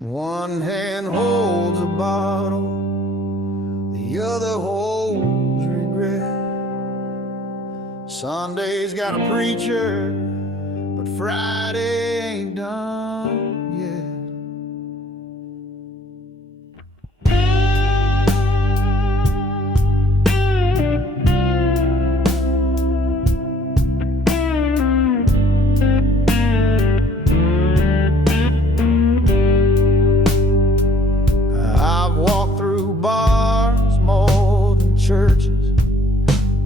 One hand holds a bottle, the other holds regret. Sunday's got a preacher, but Friday ain't done yet. I've walked through bars more than churches,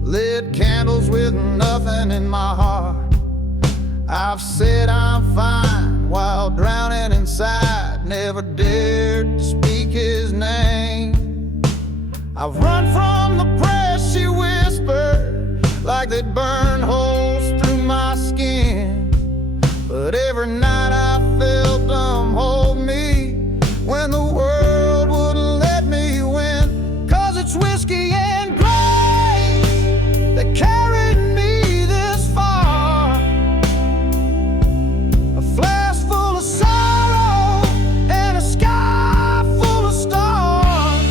lit candles with nothing in my heart. I've said I'm fine while drowning inside, never dared to speak his name. I've run from the press, she whispered, like they'd burn holes through my skin. But every night I felt them hold me when the world wouldn't let me win. 'Cause it's whiskey and grace that carried me this far. A flask full of sorrow and a sky full of stars.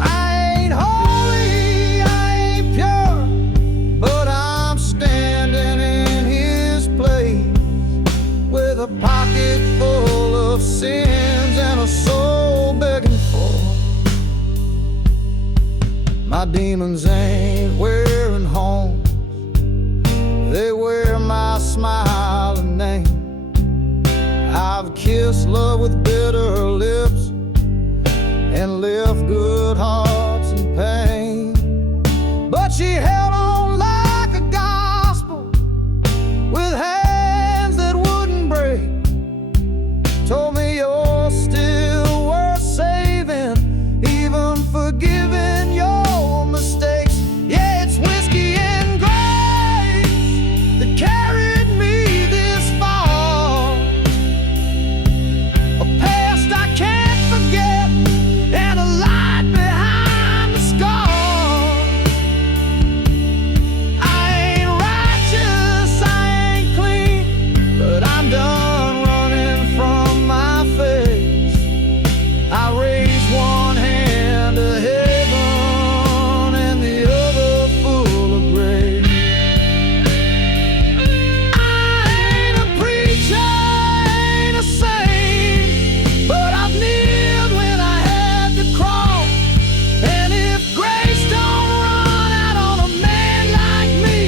I ain't holy, I ain't pure, but I'm standing in his place with a pocket full of sins and a soul begging for. My demons ain't wearing homes, they wear my smiling name. I've kissed love with bitter lips and left good hearts in pain. But she held on like a gospel with hands that wouldn't break. Told me you're still worth saving, even forgiving your mistakes. Yeah, it's whiskey and grace that carried me this far. A past I can't forget and a light behind the scar. I ain't righteous, I ain't clean, but I'm done running from my face. I raise one hand to heaven and the other full of grace. I ain't a preacher, ain't a saint, but I've kneeled when I had to crawl. And if grace don't run out on a man like me,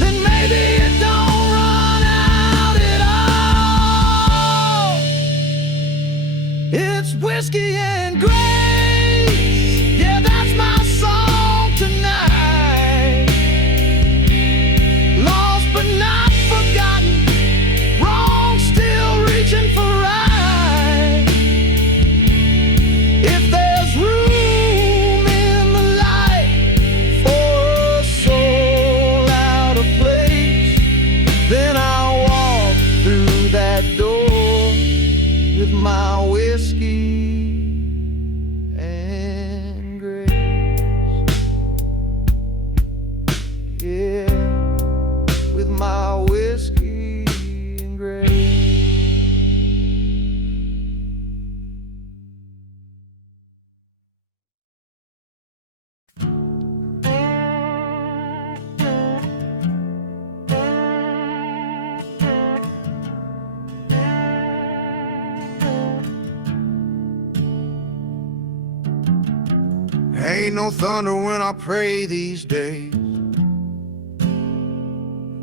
then maybe it don't run out at all. It's whiskey and grace, yeah, that's my song tonight. Lost but not forgotten, wrong still reaching for right. If there's room in the light for a soul out of place, then I'll walk through that door with my whiskey and grace. Yeah, with my whiskey and grace. Ain't no thunder when I pray these days,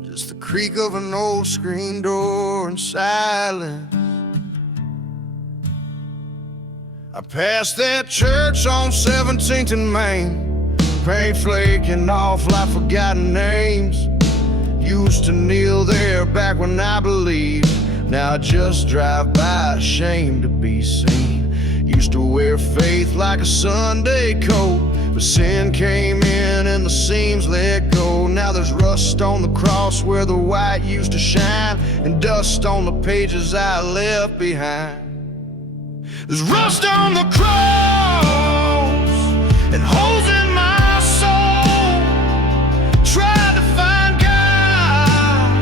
just the creak of an old screen door and silence. I passed that church on 17th and Main, paint flaking off like forgotten names. Used to kneel there back when I believed, now I just drive by ashamed to be seen. Used to wear faith like a Sunday coat, but sin came in and the seams let go. Now there's rust on the cross where the white used to shine, and dust on the pages I left behind. There's rust on the cross and holes in my soul. Tried to find God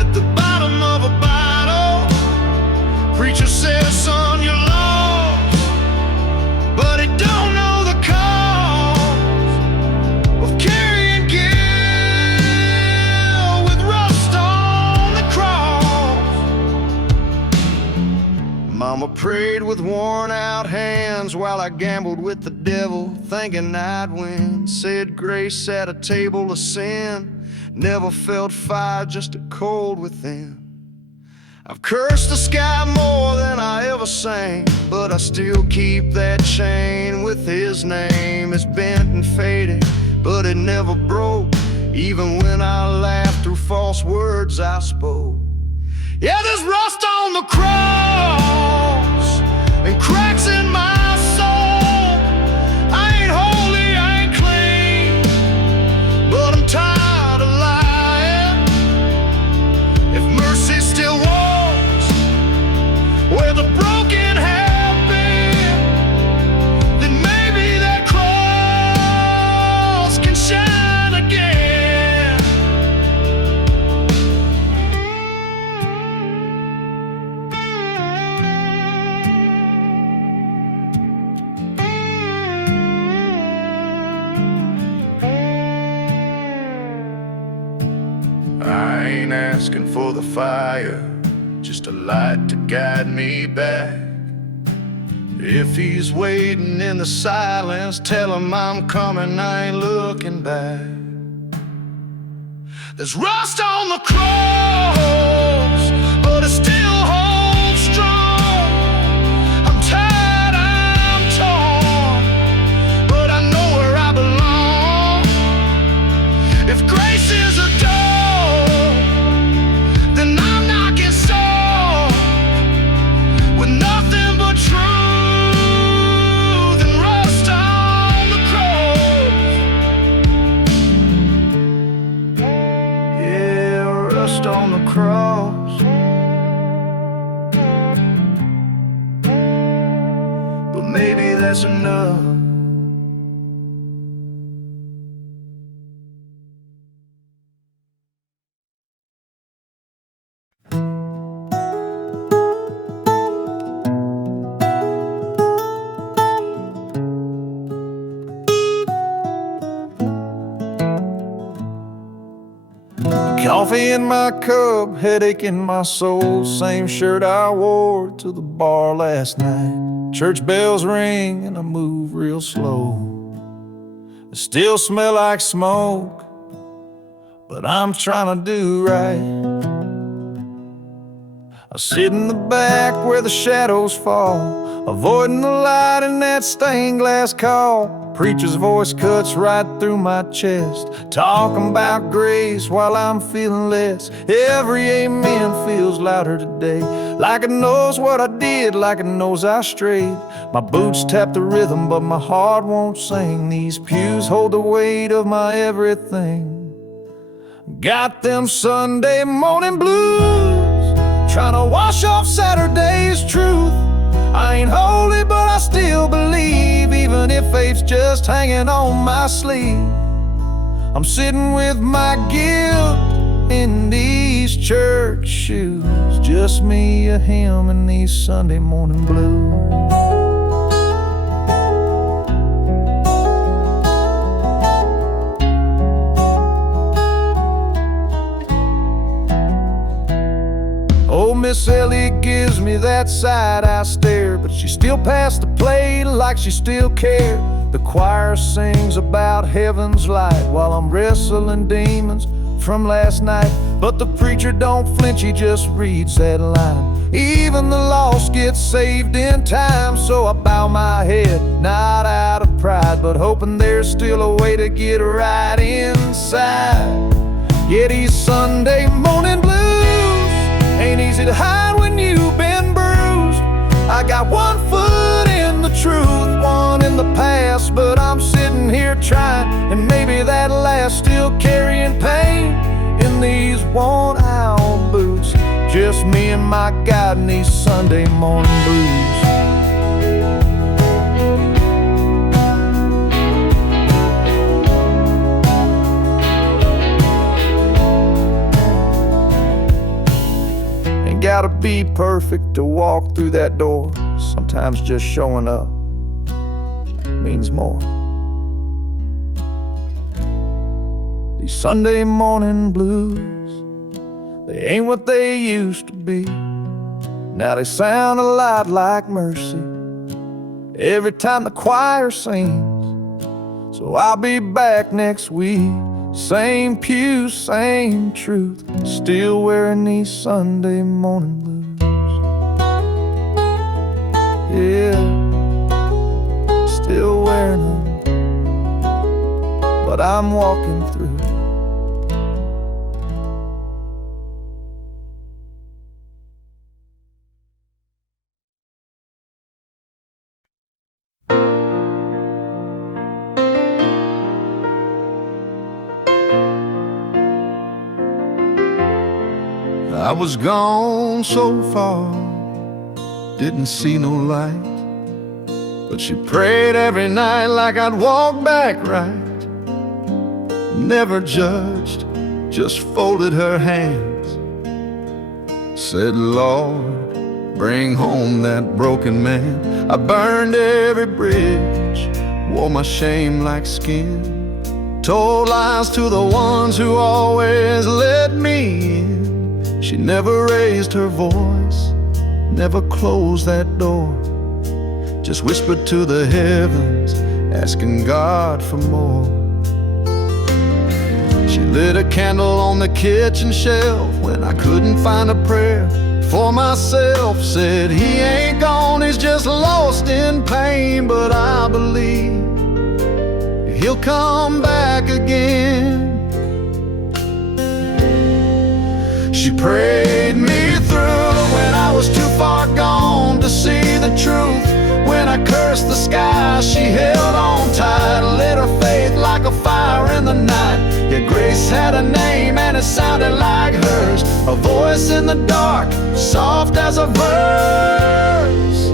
at the bottom of a bottle. preacher says, son, you're lost, but he don't know the cause of carrying guilt with rust on the cross. Mama prayed with worn out hands while I gambled with the devil, thinking I'd win. Said grace at a table of sin, never felt fire, just a cold within. I've cursed the sky more than I ever sang, but I still keep that chain with his name. It's bent and faded, but it never broke, even when I laughed through false words I spoke. Yeah, there's rust on the cross and cracks in my soul. I ain't holy, I ain't clean, but I'm tired of lying. If mercy still walks where the broken have been, then maybe that cross can shine again. I ain't asking for the fire, just a light to guide me back. If he's waiting in the silence, tell him I'm coming, I ain't looking back. There's rust on the cross, but it still holds strong. I'm tired, I'm torn, but I know where I belong. If grace is a door, then I'm knocking sore, with nothing but truth and rust on the cross. Yeah, rust on the cross, but maybe that's enough. Coffee in my cup, headache in my soul. Same shirt I wore to the bar last night. Church bells ring and I move real slow. I still smell like smoke, but I'm trying to do right. I sit in the back where the shadows fall, avoiding the light in that stained glass call. Preacher's voice cuts right through my chest, talking about grace while I'm feeling less. Every amen feels louder today, like it knows what I did, like it knows I strayed. My boots tap the rhythm, but my heart won't sing. These pews hold the weight of my everything. Got them Sunday morning blues, trying to wash off Saturday's truth. I ain't holy, but I still believe, even if faith's just hanging on my sleeve. I'm sitting with my guilt in these church shoes, just me, a hymn, and these Sunday morning blues. Oh, Miss Ellie gives me that side-eye stare, but she still passed the plate like she still cared. The choir sings about heaven's light while I'm wrestling demons from last night. But the preacher don't flinch, he just reads that line. Even the lost get saved in time. So I bow my head, not out of pride, but hoping there's still a way to get right inside. Yeah, these Sunday morning blues ain't easy to hide when you've been bruised. I got one foot in the truth, one in the past, but I'm sitting here trying, and maybe that last still carrying pain in these worn-out boots. Just me and my God in these Sunday morning blues. gotta be perfect to walk through that door. Sometimes just showing up means more. These Sunday morning blues, they ain't what they used to be. Now they sound a lot like mercy every time the choir sings. So I'll be back next week, same pew, same truth, still wearing these Sunday morning blues. Yeah, still wearing them, but I'm walking through. I was gone so far, didn't see no light, but she prayed every night like I'd walk back right. Never judged, just folded her hands, said, Lord, bring home that broken man. I burned every bridge, wore my shame like skin, told lies to the ones who always let me in. She never raised her voice, never closed that door, just whispered to the heavens, asking God for more. She lit a candle on the kitchen shelf when I couldn't find a prayer for myself. Said, he ain't gone, he's just lost in pain, but I believe he'll come back again. She prayed me through when I was too far gone to see the truth. When I cursed the sky, she held on tight, lit her faith like a fire in the night. Yet grace had a name and it sounded like hers, a voice in the dark, soft as a verse.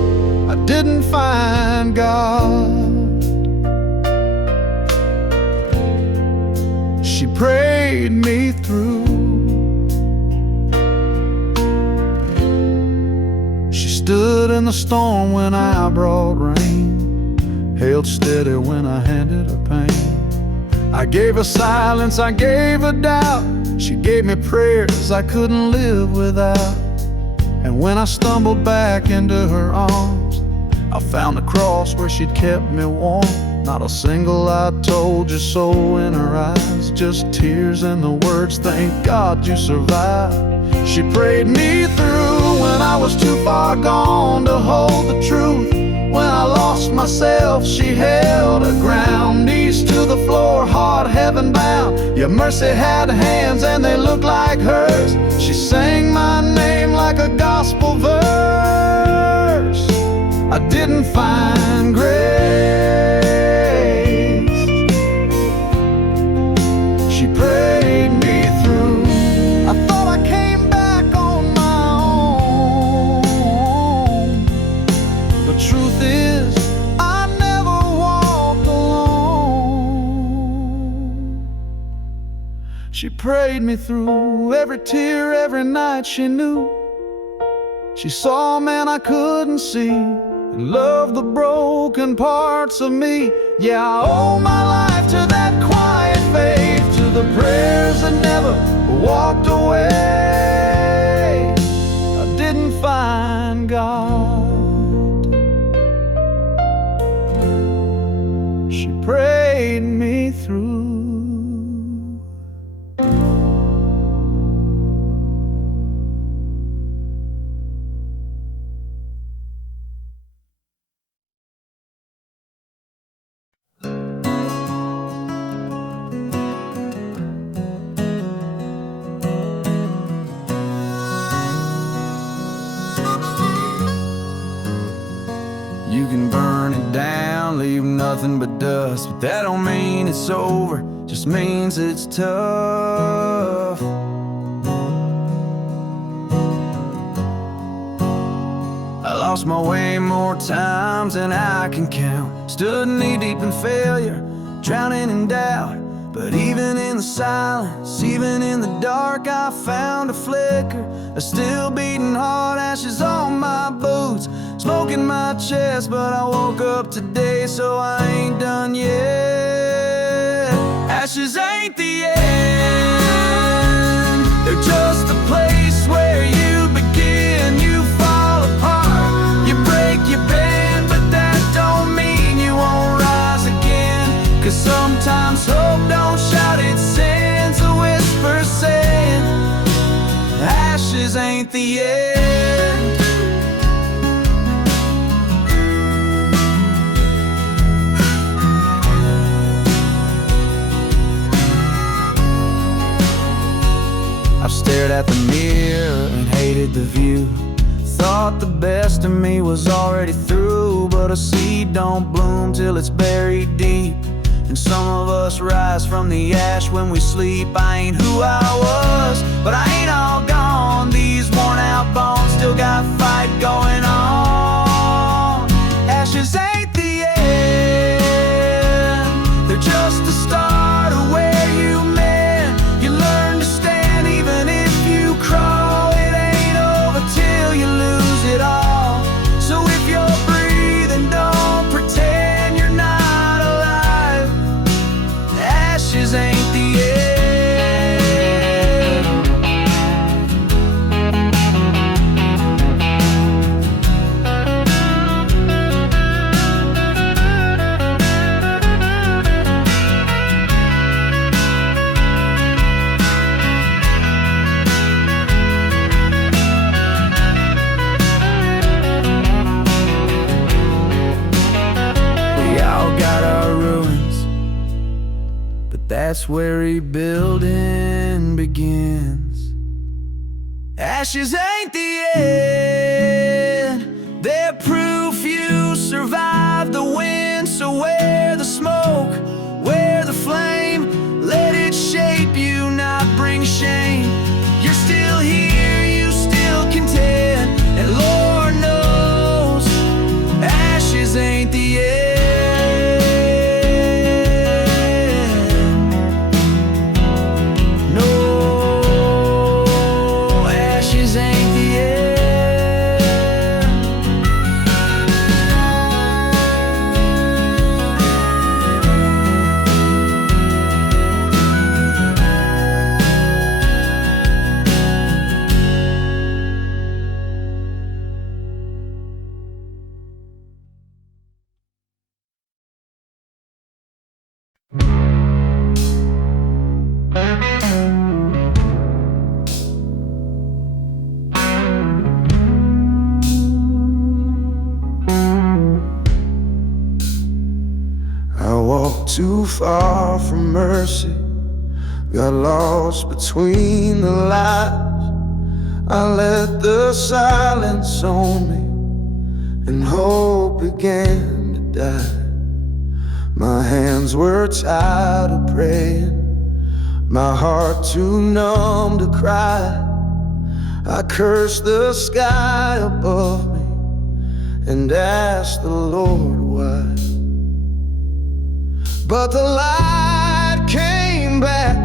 I didn't find God. She prayed me through. Stood in the storm when I brought rain, held steady when I handed her pain. I gave her silence, I gave her doubt. She gave me prayers I couldn't live without. And when I stumbled back into her arms, I found the cross where she'd kept me warm. Not a single I told you so in her eyes, just tears and the words, thank God you survived. She prayed me through when I was too far gone to hold the truth. When I lost myself, she held her ground. Knees to the floor, heart heaven bound. Your mercy had hands and they looked like hers. She sang my name like a gospel verse. I didn't find grace. She prayed me through. I thought I came back on my own. The truth is, I never walked alone. She prayed me through every tear, every night she knew. She saw a man I couldn't see and loved the broken parts of me. Yeah, I owe my life to that quiet faith, to the prayers that never walked away. I didn't find God. She prayed me through. You can burn it down, leave nothing but dust, but that don't mean it's over, just means it's tough. I lost my way more times than I can count. Stood knee deep in failure, drowning in doubt. But even in the silence, even in the dark, I found a flicker, a still beating heart, ashes on my boots, smoke in my chest. But I woke up today, so I ain't done yet. Ashes ain't the end, they're just a place where you begin. You fall apart, you break, you bend, but that don't mean you won't rise again. 'Cause sometimes hope don't shout, it sends a whisper saying, ashes ain't the end. I've stared at the mirror and hated the view. Thought the best of me was already through, but a seed don't bloom till it's buried deep. And some of us rise from the ash when we sleep. I ain't who I was, but I ain't all gone. These worn out bones still got fight going on. Ashes ain't the end, they're just the start of where you mend. You learn to stand even if you crawl. It ain't over till you lose it all. So if you're breathing, don't pretend you're not alive. Ashes ain't the end. We all got our ruins, but that's where rebuilding begins. Ashes ain't the end, they're proof you survived the wind. So wear the smoke, wear the flame, let it shape you, not bring shame. You're still here, you still contend, and Lord knows, ashes ain't the end. No, ashes ain't the end. I walked too far from mercy, got lost between the lies. I let the silence own me, and hope began to die. My hands were tired of praying, my heart too numb to cry. I cursed the sky above me and asked the Lord why. But the light came back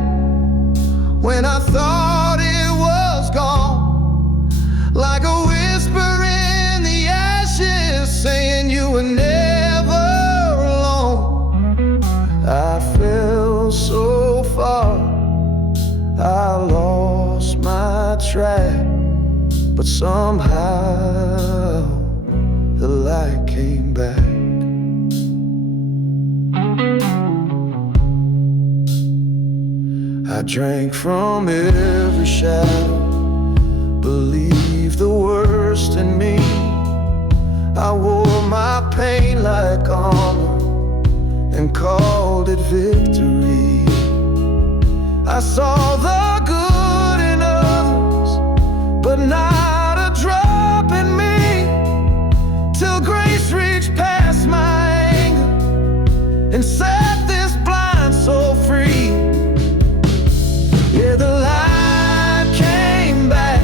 when I thought it was gone, like a whisper in the ashes saying you were never alone. I fell so far, I lost my track, but somehow the light came back. I drank from every shadow, believed the worst in me. I wore my pain like armor and called it victory. I saw the good in others, but not a drop in me, till grace reached past my anger and set this blind soul free. Yeah, the light came back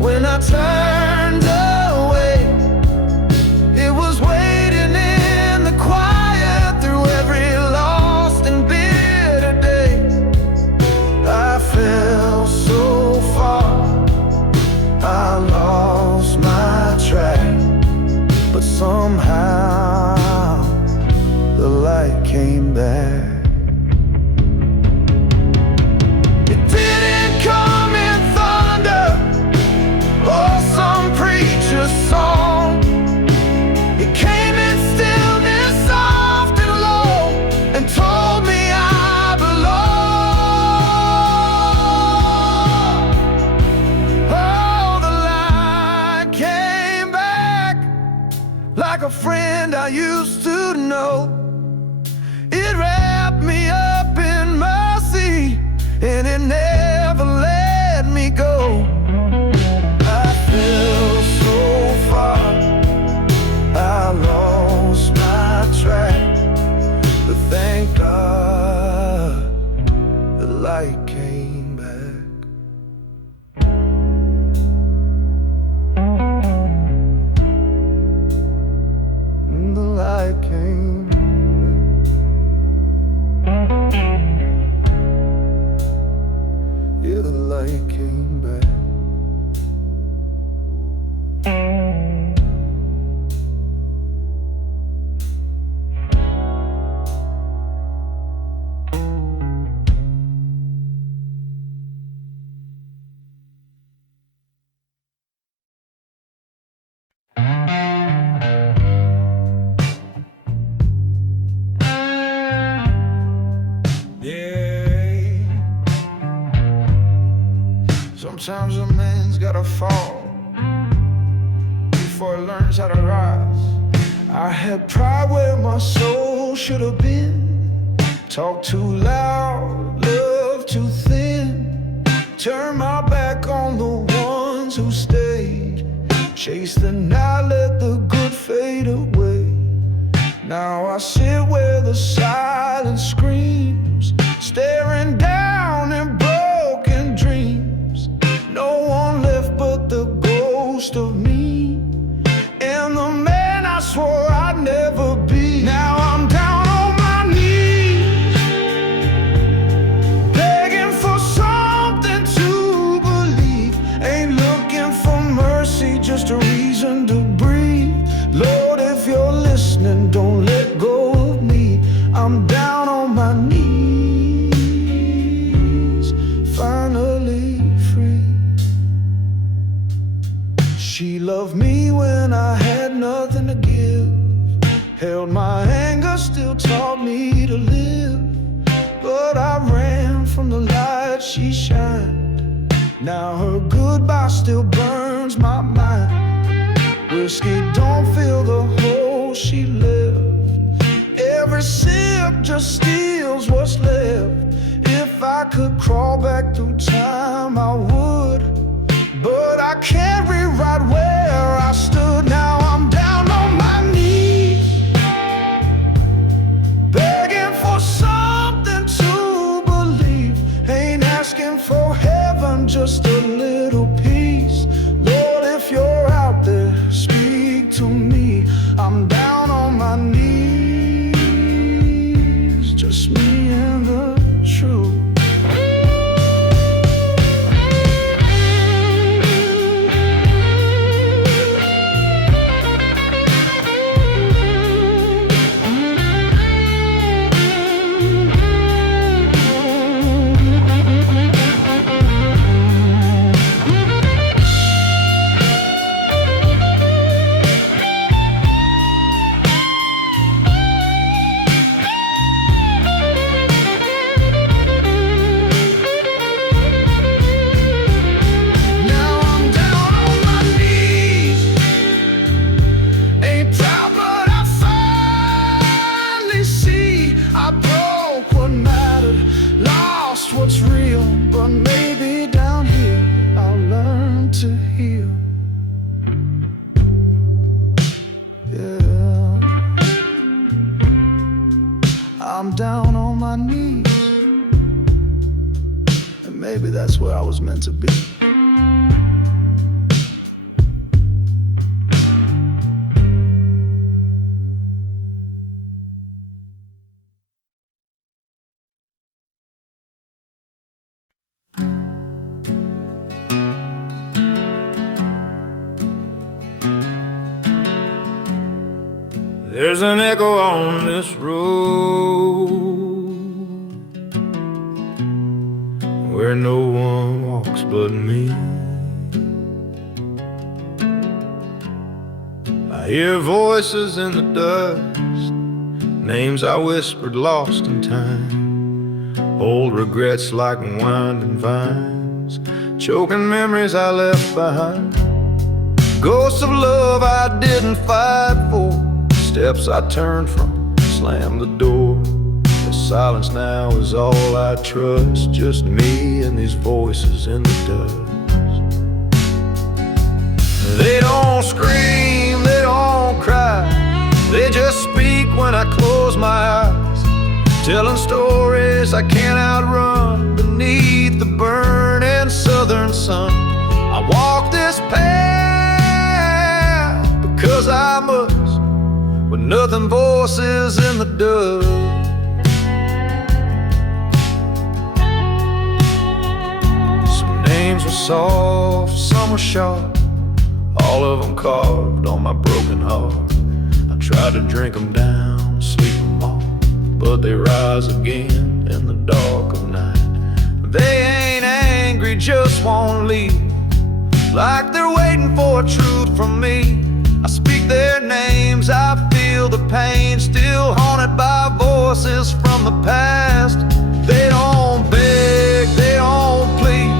when I turned away. It was waiting in the quiet through every lost and bitter came back. It didn't come in thunder or some preacher's song. It came in stillness, soft and low, and told me I belong. Oh, the light came back like a friend I used to know. It wrapped me up in mercy, and it never let me go. I fell so far, I lost my track, but thank God the light came back. And the light came back. Yeah, the light came back. Sometimes a man's gotta fall before he learns how to rise. I had pride where my soul should have been. Talk too loud, love too thin. Turn my back on the ones who stayed. Chase the night, let the good fade away. Now I sit where the silence screams, staring down in broken dreams. No one left but the ghost of me, and the man I swore I'd never be. Now I'm down on my knees, begging for something to believe. Ain't looking for mercy, just a reason to breathe. Lord, if you're listening, don't let go of me. I'm down on my knees, finally free. She loved me when I had nothing to give, held my anger, still taught me to live. But I ran from the light she shined. Now her goodbye still burns my mind. Whiskey don't fill the hole she left. Every sip just steals what's left. If I could crawl back through time, I would. But I can't rewrite where I stood. Now I'm down on my knees, begging for something to believe. Ain't asking for heaven, just a little peace. Lord, if you're out there, speak to me. I'm down on my knees, just me and the truth. What's real, but maybe down here I'll learn to heal. Yeah, I'm down on my knees, and maybe that's where I was meant to be. There's an echo on this road where no one walks but me. I hear voices in the dust, names I whispered lost in time, old regrets like winding vines, choking memories I left behind, ghosts of love I didn't fight for, steps I turned from, slammed the door. The silence now is all I trust, just me and these voices in the dust. They don't scream, they don't cry, they just speak when I close my eyes, telling stories I can't outrun beneath the burning southern sun. I walk this path because I must, with nothing voices in the dust. Some names were soft, some were sharp, all of them carved on my broken heart. I tried to drink them down, sleep them off, but they rise again in the dark of night. They ain't angry, just won't leave, like they're waiting for a truth from me. I speak their names, I feel the pain, still haunted by voices from the past. They don't beg, they don't plead,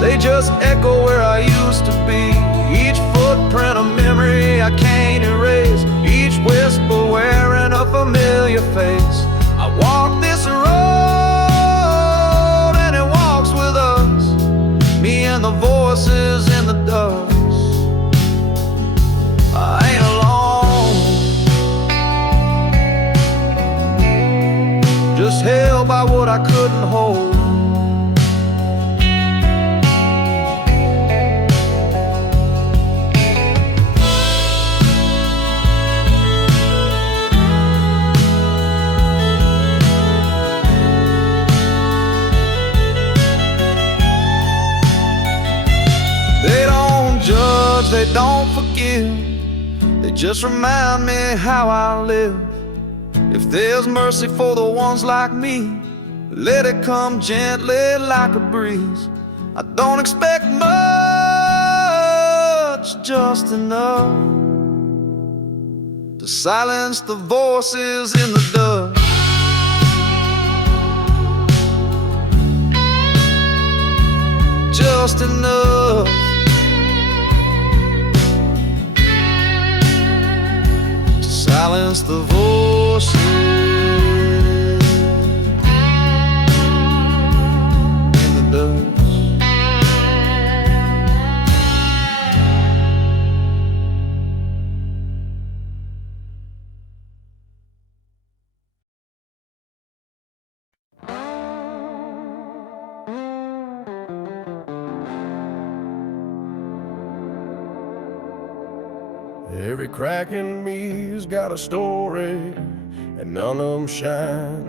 they just echo where I used to be. Each footprint a memory I can't erase, each whisper wearing a familiar face. I walk this road and it walks with us, me and the voices in the dust. I ain't alone, just held by what I couldn't hold. They don't forgive, they just remind me how I live. If there's mercy for the ones like me, let it come gently like a breeze. I don't expect much, just enough to silence the voices in the dust. Just enough silence the voices in the dust. Every crack in me's got a story, and none of them shine.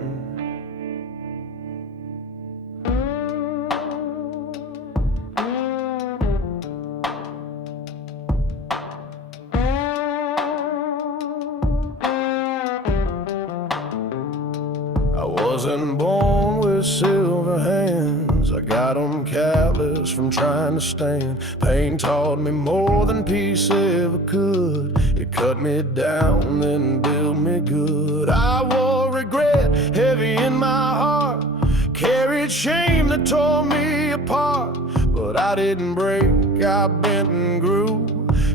I wasn't born with silver hands, I got them calloused from trying to stand. Pain taught me more than peace ever could. It cut me down, then built me good. I wore regret heavy in my heart, carried shame that tore me apart. But I didn't break, I bent and grew,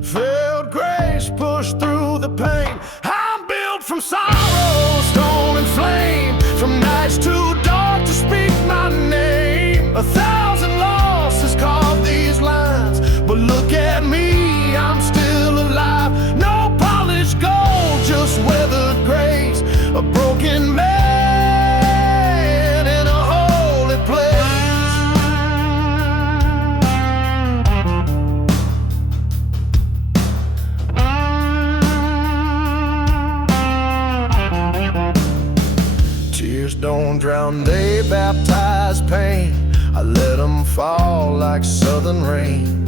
felt grace push through the pain. I'm built from sorrow, stone and flame, from nights too dark to speak my name. 1,000 losses carved these lines, but look at me, I'm still alive. No polished gold, just weathered grace, a broken man in a holy place. Tears don't drown, they baptize pain. I let them fall like southern rain.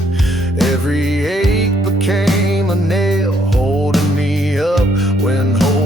Every ache became a nail holding me up when hope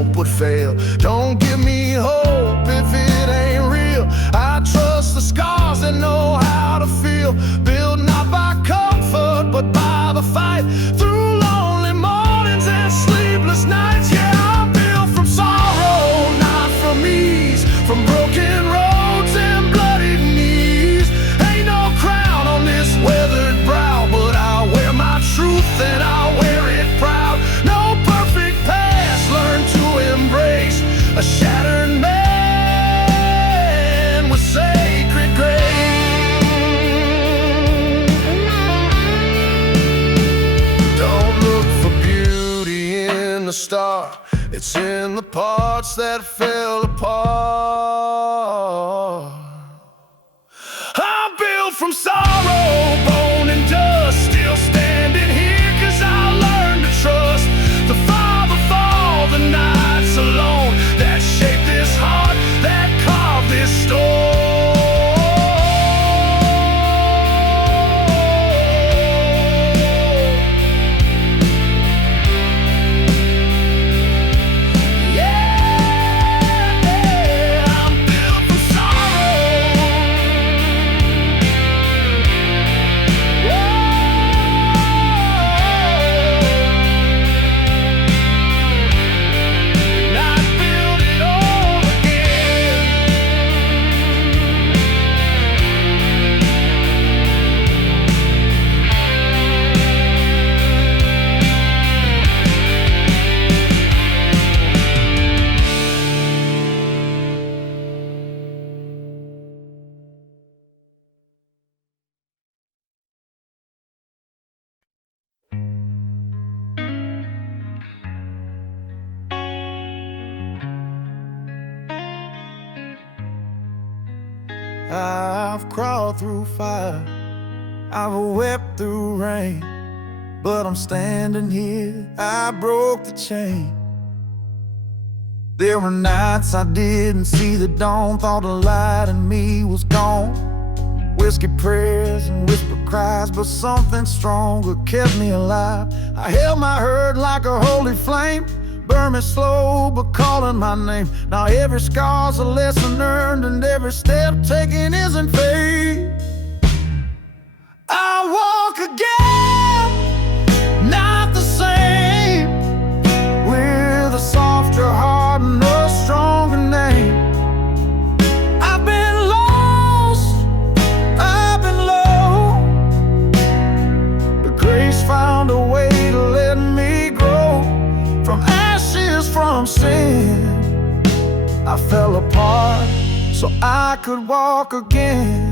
the start, it's in the parts that fell apart. I'm built from sorrow, bone and dust, still standing here 'cause I learned to trust the Father for the nights alone that shaped this heart, that carved this stone. I've crawled through fire, I've wept through rain, but I'm standing here, I broke the chain. There were nights I didn't see the dawn, thought the light in me was gone. Whiskey prayers and whispered cries, but something stronger kept me alive. I held my hurt like a holy flame, burn me slow, but calling my name. Now every scar's a lesson earned, and every step taken isn't vain. I walk again, not the same, with a softer heart and a stronger name. I've been lost, I've been low, but grace found a way to let me grow. From sin, I fell apart so I could walk again.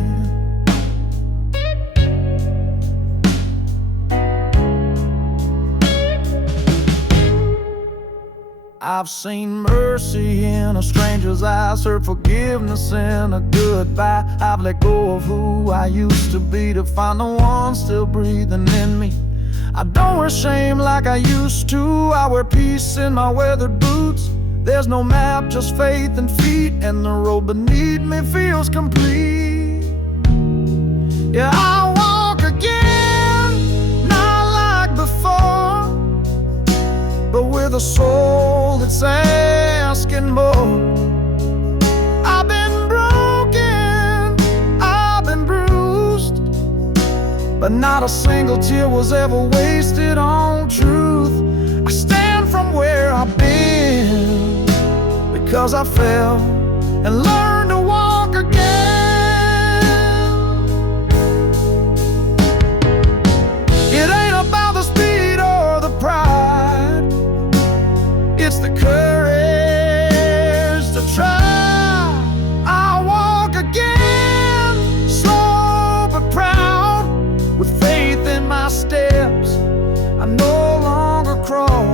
I've seen mercy in a stranger's eyes, heard forgiveness in a goodbye. I've let go of who I used to be to find the one still breathing in me. I don't wear shame like I used to, I wear peace in my weathered boots. There's no map, just faith and feet, and the road beneath me feels complete. Yeah, I walk again, not like before, but with a soul that's asking more. I've been broken, I've been bruised, but not a single tear was ever wasted on truth. I stand from where I've been, because I fell and learned to walk again. It ain't about the speed or the pride, it's the courage to try. I walk again, slow but proud, with faith in my steps, I no longer crawl.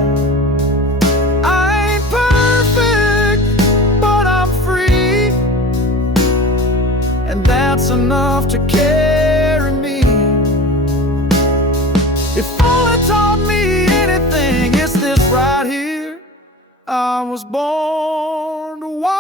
I ain't perfect, but I'm free, and that's enough to carry me. If only taught me anything, it's this right here. I was born to walk.